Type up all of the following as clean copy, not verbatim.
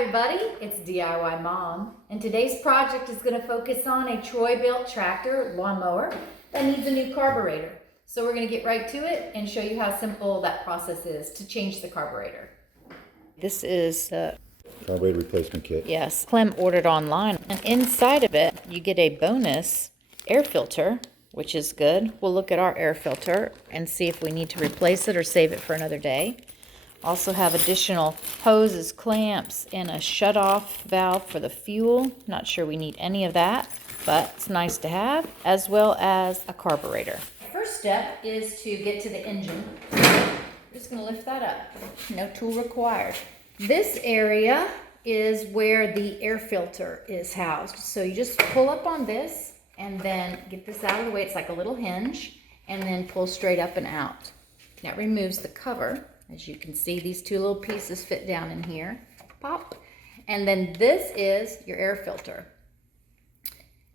everybody, it's DIY Mom, and today's project is going to focus on a Troy-built tractor lawnmower that needs a new carburetor. So we're going to get right to it and show you how simple that process is to change the carburetor. This is Carburetor replacement kit. yes, Clem ordered online, and inside of it you get a bonus air filter, which is good. We'll look at our air filter and see if we need to replace it or save it for another day. Also have additional hoses, clamps, and a shut-off valve for the fuel. Not sure we need any of that, but it's nice to have, as well as a carburetor. First step is to get to the engine. I'm just going to lift that up. No tool required. This area is where the air filter is housed. So you just pull up on this and then get this out of the way. It's like a little hinge, and then pull straight up and out. That removes the cover. As you can see, these two little pieces fit down in here. Pop. And then this is your air filter.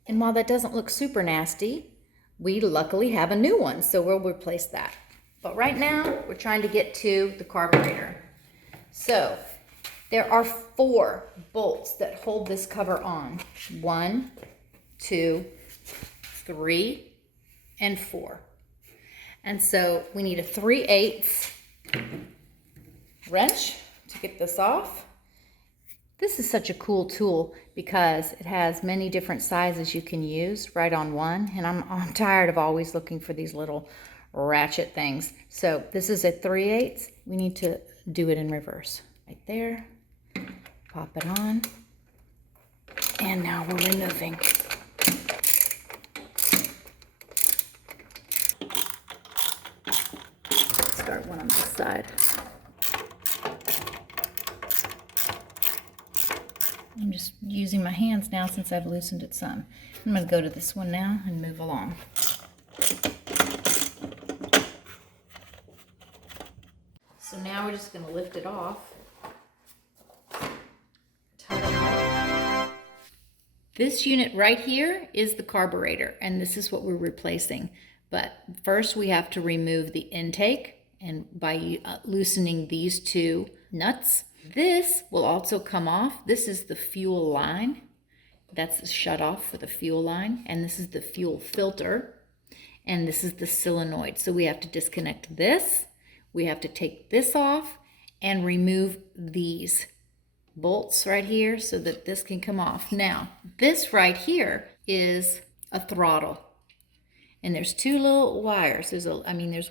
And while that doesn't look super nasty, we luckily have a new one, so we'll replace that. But right now, we're trying to get to the carburetor. So there are 4 bolts that hold this cover on. 1, 2, 3, and 4. And so we need a 3/8 wrench to get this off. This is such a cool tool because it has many different sizes you can use right on one, and I'm tired of always looking for these little ratchet things. So this is a 3/8. We need to do it in reverse. Right there. Pop it on. And now we're removing. Start one on this side. I'm just using my hands now since I've loosened it some. I'm going to go to this one now and move along. So now we're just going to lift it off. This unit right here is the carburetor, and this is what we're replacing. But first we have to remove the intake, and by loosening these 2 nuts. This will also come off. This is the fuel line. That's the shut off for the fuel line. And this is the fuel filter. And this is the solenoid. So we have to disconnect this. We have to take this off and remove these bolts right here so that this can come off. Now, this right here is a throttle. And there's 2 little wires. There's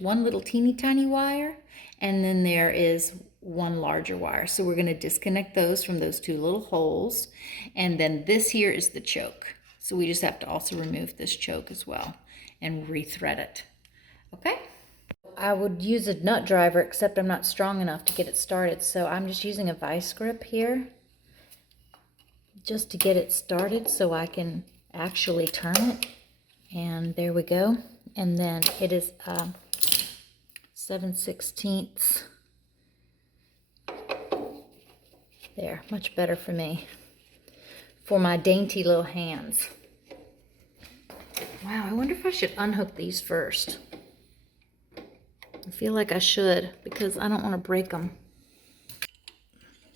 one little teeny tiny wire, and then there is one larger wire. So we're going to disconnect those from those 2 little holes. And then this here is the choke. So we just have to also remove this choke as well and rethread it. Okay? I would use a nut driver, except I'm not strong enough to get it started. So I'm just using a vice grip here just to get it started so I can actually turn it. And there we go. And then it is 7/16. There, much better for me. For my dainty little hands. Wow, I wonder if I should unhook these first. I feel like I should because I don't want to break them.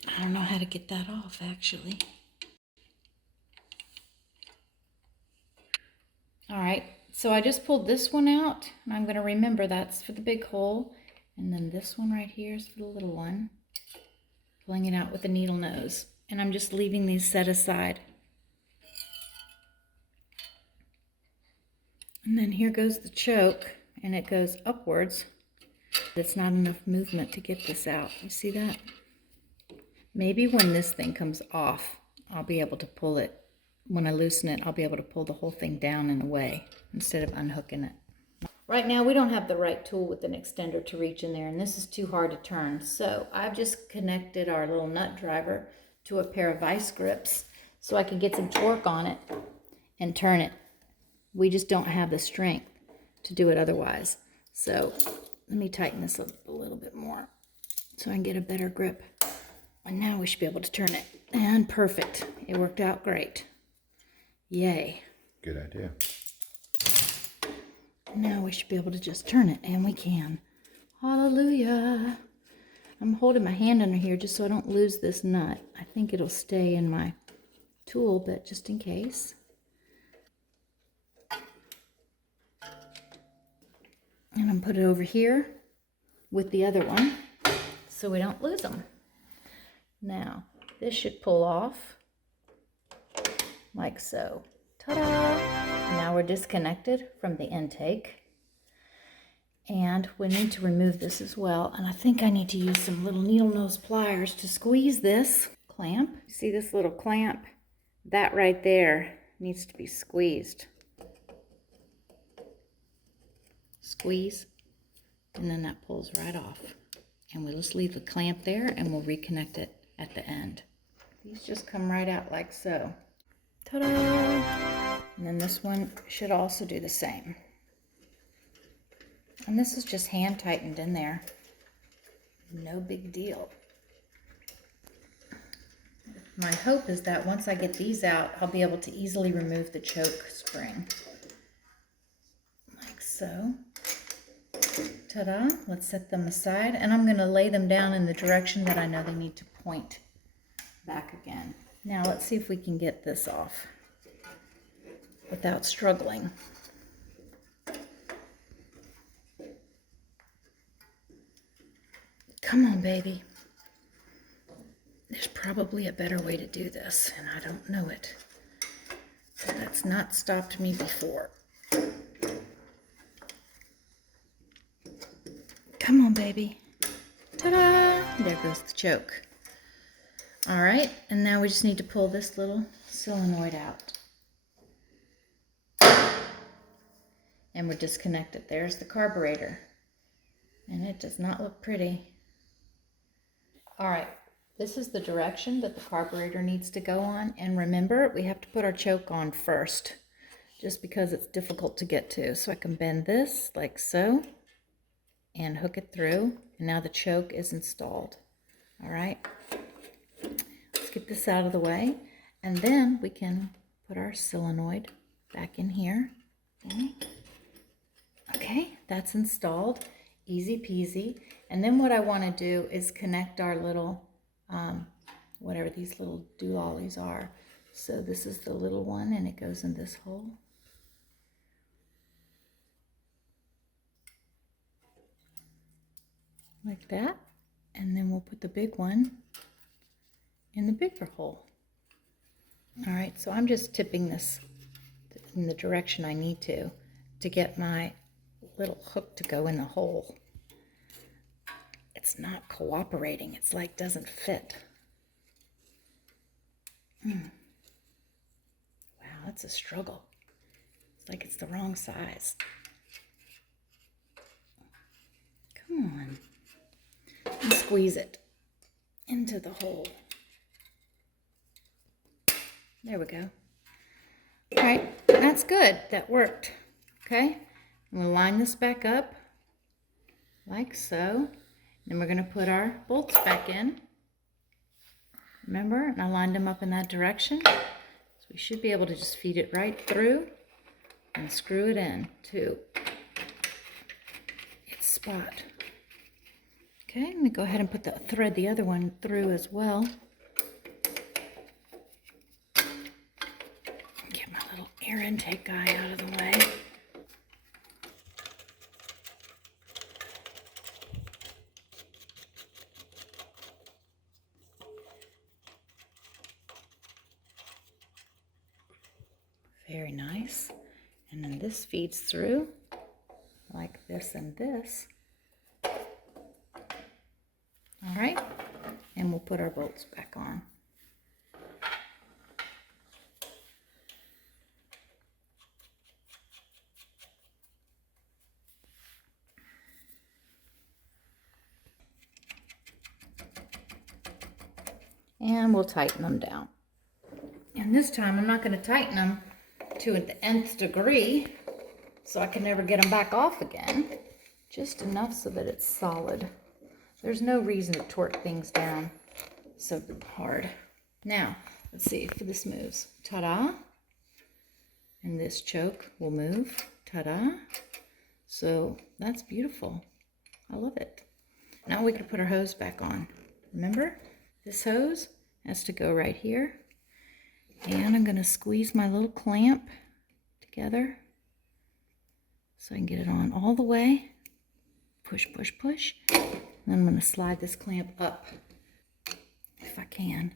I don't know how to get that off actually. All right, so I just pulled this one out, and I'm going to remember that's for the big hole, and then this one right here is for the little one. Pulling it out with a needle nose, and I'm just leaving these set aside. And then here goes the choke, and it goes upwards. It's not enough movement to get this out. You see that? Maybe when this thing comes off, I'll be able to pull it. When I loosen it, I'll be able to pull the whole thing down and away instead of unhooking it. Right now, we don't have the right tool with an extender to reach in there, and this is too hard to turn. So I've just connected our little nut driver to a pair of vice grips so I can get some torque on it and turn it. We just don't have the strength to do it otherwise. So let me tighten this up a little bit more so I can get a better grip. And now we should be able to turn it. And perfect. It worked out great. Yay. Good idea. Now we should be able to just turn it, and we can. Hallelujah. I'm holding my hand under here just so I don't lose this nut. I think it'll stay in my tool, but just in case. And I'm put it over here with the other one so we don't lose them. Now, this should pull off like so. Ta-da! Now we're disconnected from the intake. And we need to remove this as well. And I think I need to use some little needle nose pliers to squeeze this clamp. See this little clamp? That right there needs to be squeezed. Squeeze, and then that pulls right off. And we'll just leave the clamp there and we'll reconnect it at the end. These just come right out like so. Ta-da! And then this one should also do the same. And this is just hand tightened in there. No big deal. My hope is that once I get these out, I'll be able to easily remove the choke spring. Like so. Ta-da! Let's set them aside. And I'm going to lay them down in the direction that I know they need to point back again. Now let's see if we can get this off without struggling. Come on, baby. There's probably a better way to do this, and I don't know it. That's not stopped me before. Come on, baby. Ta-da! There goes the choke. All right, and now we just need to pull this little solenoid out. And we're disconnected. There's the carburetor. And it does not look pretty. All right, this is the direction that the carburetor needs to go on. And remember, we have to put our choke on first, just because it's difficult to get to. So I can bend this like so and hook it through. And now the choke is installed. All right, let's get this out of the way. And then we can put our solenoid back in here. Okay, that's installed. Easy peasy. And then what I want to do is connect our little, whatever these little doolollies are. So this is the little one and it goes in this hole. Like that. And then we'll put the big one in the bigger hole. All right, so I'm just tipping this in the direction I need to get my little hook to go in the hole. It's not cooperating. It's like doesn't fit. Wow, that's a struggle. It's like it's the wrong size. Come on. And squeeze it into the hole. There we go. All right, that's good. That worked. Okay, I'm going to line this back up like so. Then we're going to put our bolts back in. Remember, and I lined them up in that direction. So we should be able to just feed it right through and screw it in to its spot. Okay, let me go ahead and put thread the other one through as well. Get my little air intake guy out of the way. Very nice. And then this feeds through like this and this. All right, and we'll put our bolts back on. And we'll tighten them down. And this time I'm not going to tighten them to the nth degree so I can never get them back off again. Just enough so that it's solid. There's no reason to torque things down so hard. Now, let's see if this moves. Ta-da! And this choke will move. Ta-da! So that's beautiful. I love it. Now we can put our hose back on. Remember, this hose has to go right here. And I'm going to squeeze my little clamp together so I can get it on all the way. Push, push, push. And then I'm going to slide this clamp up if I can.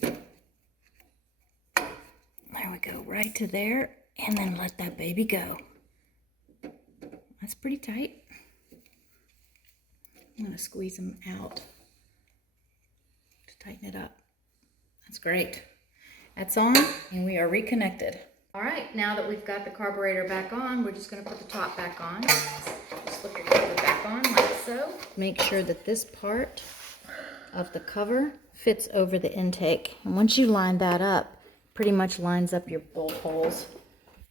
There we go, right to there, and then let that baby go. That's pretty tight. I'm going to squeeze them out to tighten it up. That's great. That's on, and we are reconnected. All right, now that we've got the carburetor back on, we're just going to put the top back on. Just flip your cover back on like so. Make sure that this part of the cover fits over the intake. And once you line that up, pretty much lines up your bolt holes.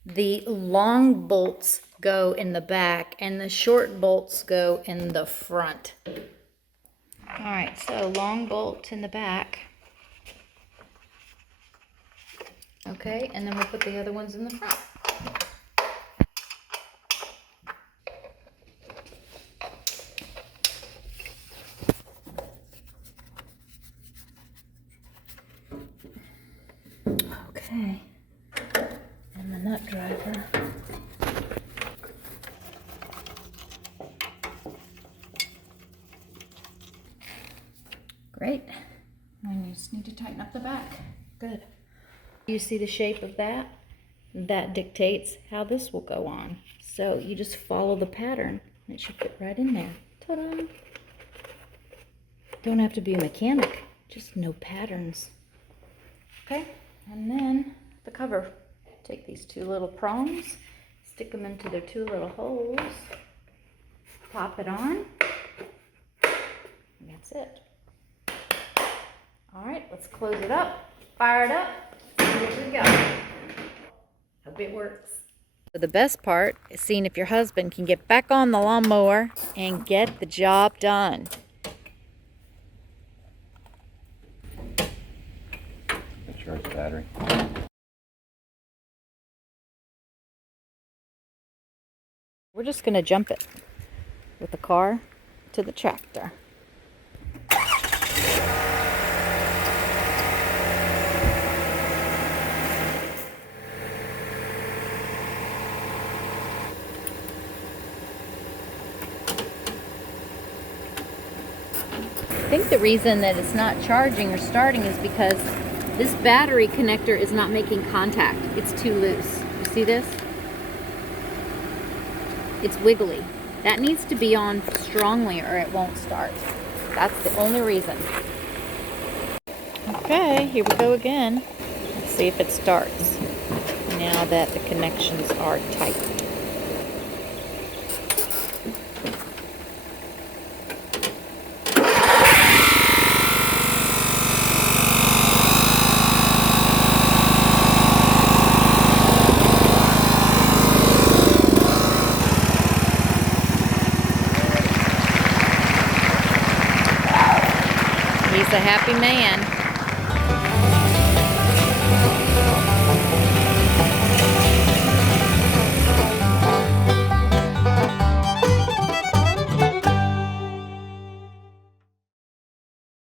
The long bolts go in the back and the short bolts go in the front. All right, so long bolt in the back. Okay, and then we'll put the other ones in the front. Okay, and the nut driver. Great. And you just need to tighten up the back. Good. You see the shape of that? That dictates how this will go on. So you just follow the pattern. It should fit right in there. Ta-da! Don't have to be a mechanic. Just know patterns. Okay, and then the cover. Take these two little prongs, stick them into their two little holes, pop it on, and that's it. All right, let's close it up, fire it up, and here we go. Hope it works. So the best part is seeing if your husband can get back on the lawnmower and get the job done. Charge the battery. We're just going to jump it with the car to the tractor. I think the reason that it's not charging or starting is because this battery connector is not making contact. It's too loose. You see this? It's wiggly. That needs to be on strongly or it won't start. That's the only reason. Okay, here we go again. Let's see if it starts now that the connections are tight. He's a happy man.